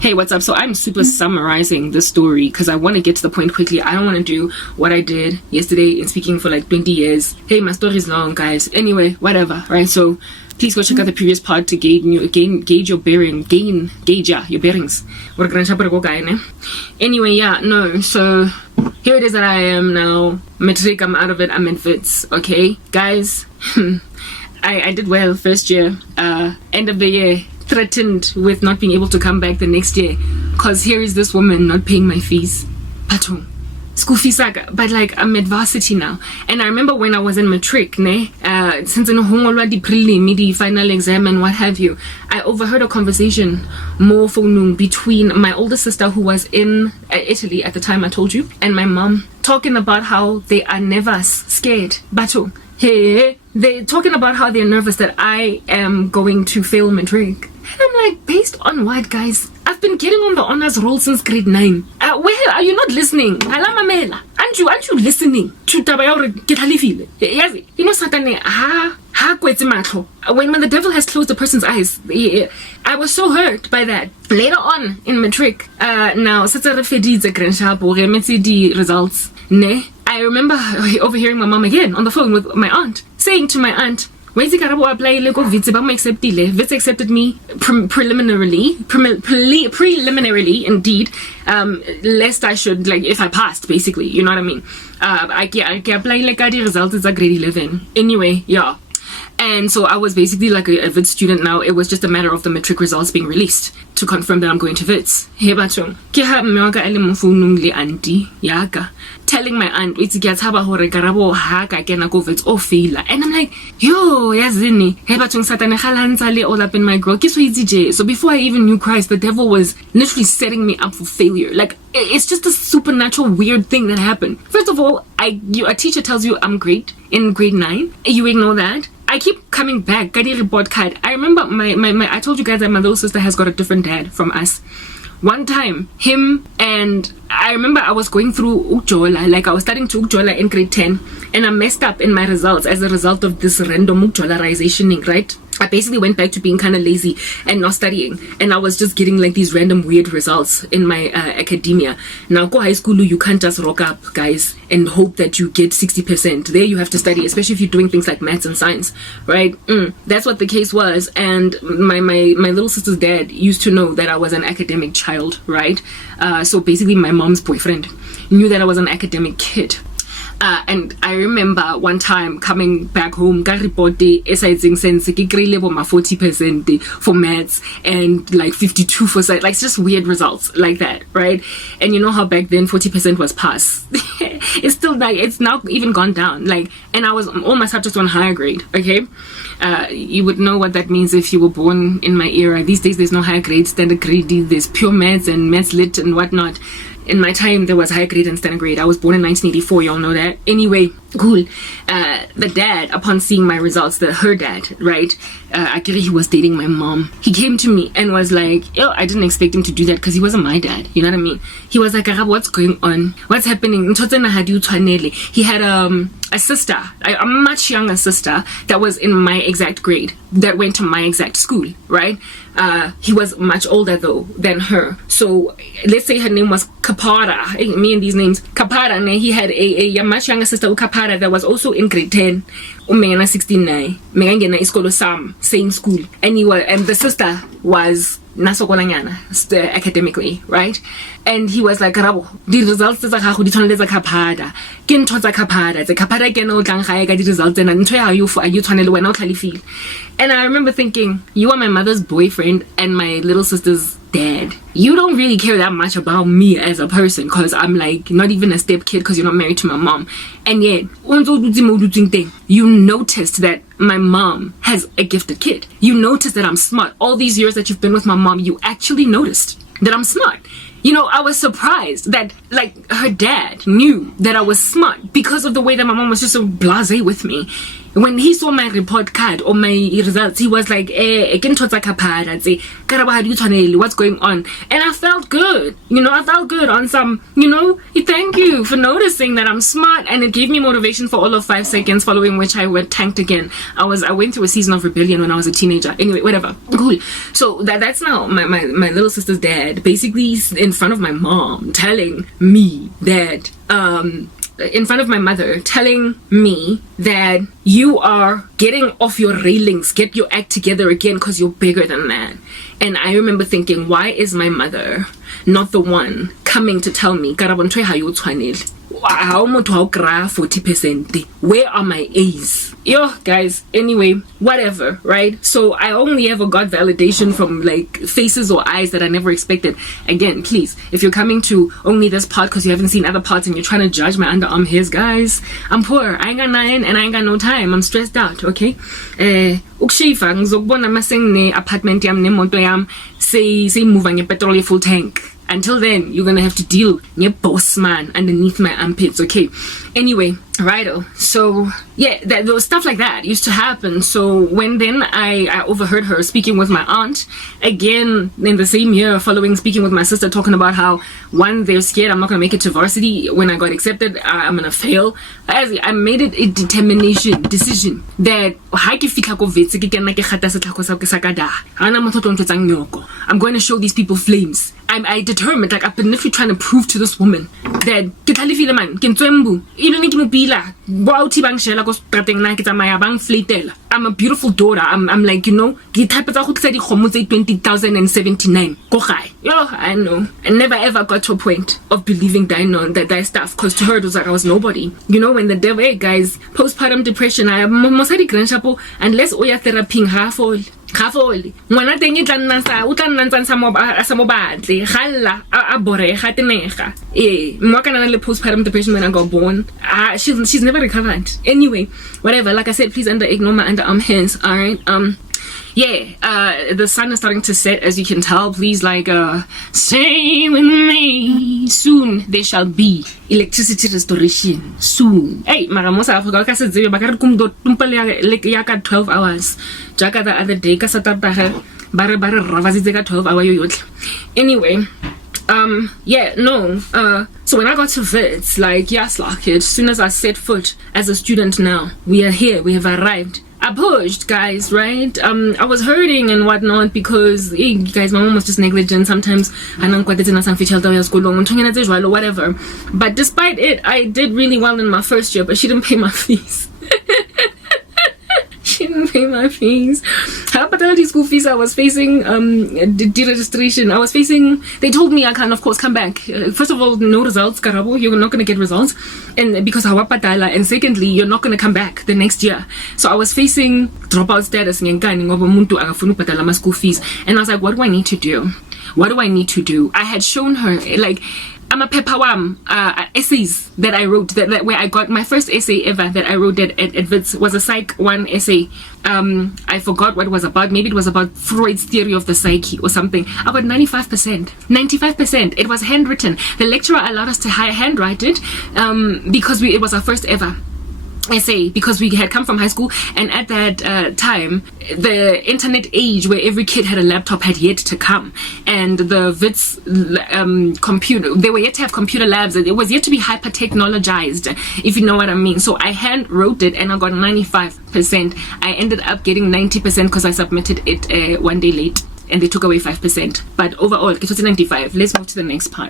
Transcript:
Hey, what's up? So I'm super summarizing the story because I want to get to the point quickly. I don't want to do what I did yesterday in speaking for like 20 years. Hey, my story is long, guys. Anyway, whatever, right? So please go check out the previous pod to gauge your bearing, your bearings. Anyway, yeah, no, so here it is that I am now. Matric, I'm out of it, I'm in Wits, okay? Guys, I did well first year, end of the year, threatened with not being able to come back the next year, cause here is this woman not paying my fees. Pato. School fees, but like I'm at varsity now. And I remember when I was in matric, since in the prelim, the final exam and what have you, I overheard a conversation more phone between my older sister who was in Italy at the time I told you, and my mom, talking about how they are never scared. Bato. Hey, they're talking about how they're nervous that I am going to fail matric. And I'm like, based on what, guys? I've been getting on the honors roll since grade 9. Where are you not listening? Alamamela. Aren't you listening to Tabayore Getalifile? Yes, you know, Satane, when the devil has closed a person's eyes, I was so hurt by that. Later on in matric, now, results, ne? I remember overhearing my mom again on the phone with my aunt, saying to my aunt, Wits accepted me preliminarily, indeed, lest I should, like, if I passed, basically, you know what I mean? I apply like the results is a grade 11. Anyway, yeah. And so I was basically like a Wits student now. It was just a matter of the matric results being released to confirm that I'm going to Wits. Telling my aunt, it's Gatsaba Hore Garabo Haka Kenako Wits or failure. And I'm like, yo, yazini, Hebatung Satane Halanzale all up in my girl. So before I even knew Christ, the devil was literally setting me up for failure. Like, it's just a supernatural weird thing that happened. First of all, a teacher tells you I'm great in grade 9. You ignore that. I keep coming back. Gadi report card. I remember I told you guys that my little sister has got a different dad from us. One time, him and I remember I was going through Ukjola, like I was studying to Ukjola in grade 10, and I messed up in my results as a result of this random Ukjolarizationing, right? I basically went back to being kind of lazy and not studying, and I was just getting like these random weird results in my academia. Now, go high school, you can't just rock up, guys, and hope that you get 60%. There you have to study, especially if you're doing things like maths and science, right? That's what the case was. And my little sister's dad used to know that I was an academic child, right? So basically my mom's boyfriend knew that I was an academic kid. And I remember one time coming back home, got reported exercising sense, level 40% for maths and like 52 for science, like just weird results like that, right? And you know how back then 40% was pass. It's still like, it's now even gone down, like, and I was all my subjects on higher grade, okay? You would know what that means if you were born in my era. These days there's no higher grade, standard grade, there's pure maths and maths lit and whatnot. In my time, there was higher grade and standard grade. I was born in 1984, y'all know that. Anyway, cool. The dad, upon seeing my results, her dad, right? Actually, he was dating my mom. He came to me and was like, yo, I didn't expect him to do that because he wasn't my dad. You know what I mean? He was like, what's going on? What's happening? He had a sister, a much younger sister that was in my exact grade, that went to my exact school, right? He was much older though than her. So let's say her name was Kapara. Me and these names, Kapara. He had a much younger sister, Kapara, that was also in grade 10. 69. Same school. And the sister was nasokolanyana academically, right? And he was like, Rabo, the results is a kapada. Ken tota kapada. The kapada can no tlang ga the results and are you twanele when not feel. And I remember thinking, you are my mother's boyfriend and my little sister's dad. You don't really care that much about me as a person because I'm like not even a step kid because you're not married to my mom. And yet, you noticed that my mom has a gifted kid. You noticed that I'm smart. All these years that you've been with my mom, you actually noticed that I'm smart. You know, I was surprised that, like, her dad knew that I was smart because of the way that my mom was just so blasé with me. When he saw my report card or my results, he was like, what's going on? And I felt good. I felt good on some, thank you for noticing that I'm smart. And it gave me motivation for all of 5 seconds, following which I went tanked again. I went through a season of rebellion when I was a teenager. Anyway, whatever. Cool. So that's now my little sister's dad, basically in front of my mom, telling me that, in front of my mother, telling me that you are getting off your railings, get your act together again because you're bigger than that. And I remember thinking, why is my mother not the one coming to tell me, how much 40%? Where are my A's? Yo, guys, anyway, whatever, right? So I only ever got validation from like faces or eyes that I never expected. Again, please, if you're coming to only this part because you haven't seen other parts and you're trying to judge my underarm hairs, guys, I'm poor. I ain't got nothing and I ain't got no time. I'm stressed out, okay? Ukushifa ngizokubona maseng ne apartment yam nemoto yam seyimuva ngepetrol full tank. Until then, you're gonna have to deal with boss man underneath my armpits, okay? Anyway, righto. So yeah, there was stuff like that used to happen. So when then I overheard her speaking with my aunt again in the same year, following speaking with my sister, talking about how one, they're scared I'm not gonna make it to varsity. When I got accepted, I'm gonna fail. I made it a decision that I'm going to show these people flames. I determined, like I've been literally trying to prove to this woman that I'm a beautiful daughter. I'm like, the type of 20,079. Yo, I know. I never ever got to a point of believing that stuff, because to her it was like I was nobody. When the devil, hey guys, postpartum depression, I am mosadi grandchapo unless oya therapy half all. Ngwana teng e tla nna sa o tla nna ntsa sa mo batle galla a bore ga tenega mo kana le postpartum depression when I got born. She's never recovered. Anyway, whatever, like I said, please ignore my underarm hairs. All right. The sun is starting to set, as you can tell. Please, stay with me. Soon there shall be electricity restoration. Soon. Hey, maramosa Africa ka se tsebe ba ka re kumdo tumpele ya ka 12 hours. Jaka the other day ka satata bare ravazitse ka 12 hour yo yotle. Anyway, so when I got to Wits, as soon as I set foot as a student now, we are here, we have arrived. I pushed, guys, right? I was hurting and whatnot because, guys, my mom was just negligent. Sometimes, whatever. But despite it, I did really well in my first year, but she didn't pay my fees. She didn't pay my fees. Her paternity school fees, I was facing deregistration. They told me I can, of course, come back. First of all, no results, Karabo. You're not going to get results. And because I patala. And secondly, you're not going to come back the next year. So I was facing dropout status. School fees. And I was like, what do I need to do? I had shown her, I'm a pepawam essays that I wrote that where I got my first essay ever that I wrote at Wits was a Psych 1 essay. I forgot what it was about. Maybe it was about Freud's theory of the psyche or something. I got 95%. It was handwritten. The lecturer allowed us to handwrite it because it was our first ever essay, because we had come from high school, and at that time the internet age where every kid had a laptop had yet to come, and the Wits computer, they were yet to have computer labs, and it was yet to be hyper technologized, if you know what I mean. So I hand wrote it and I got 95%. I ended up getting 90% because I submitted it one day late and they took away 5%, but overall it was 95. Let's move to the next part.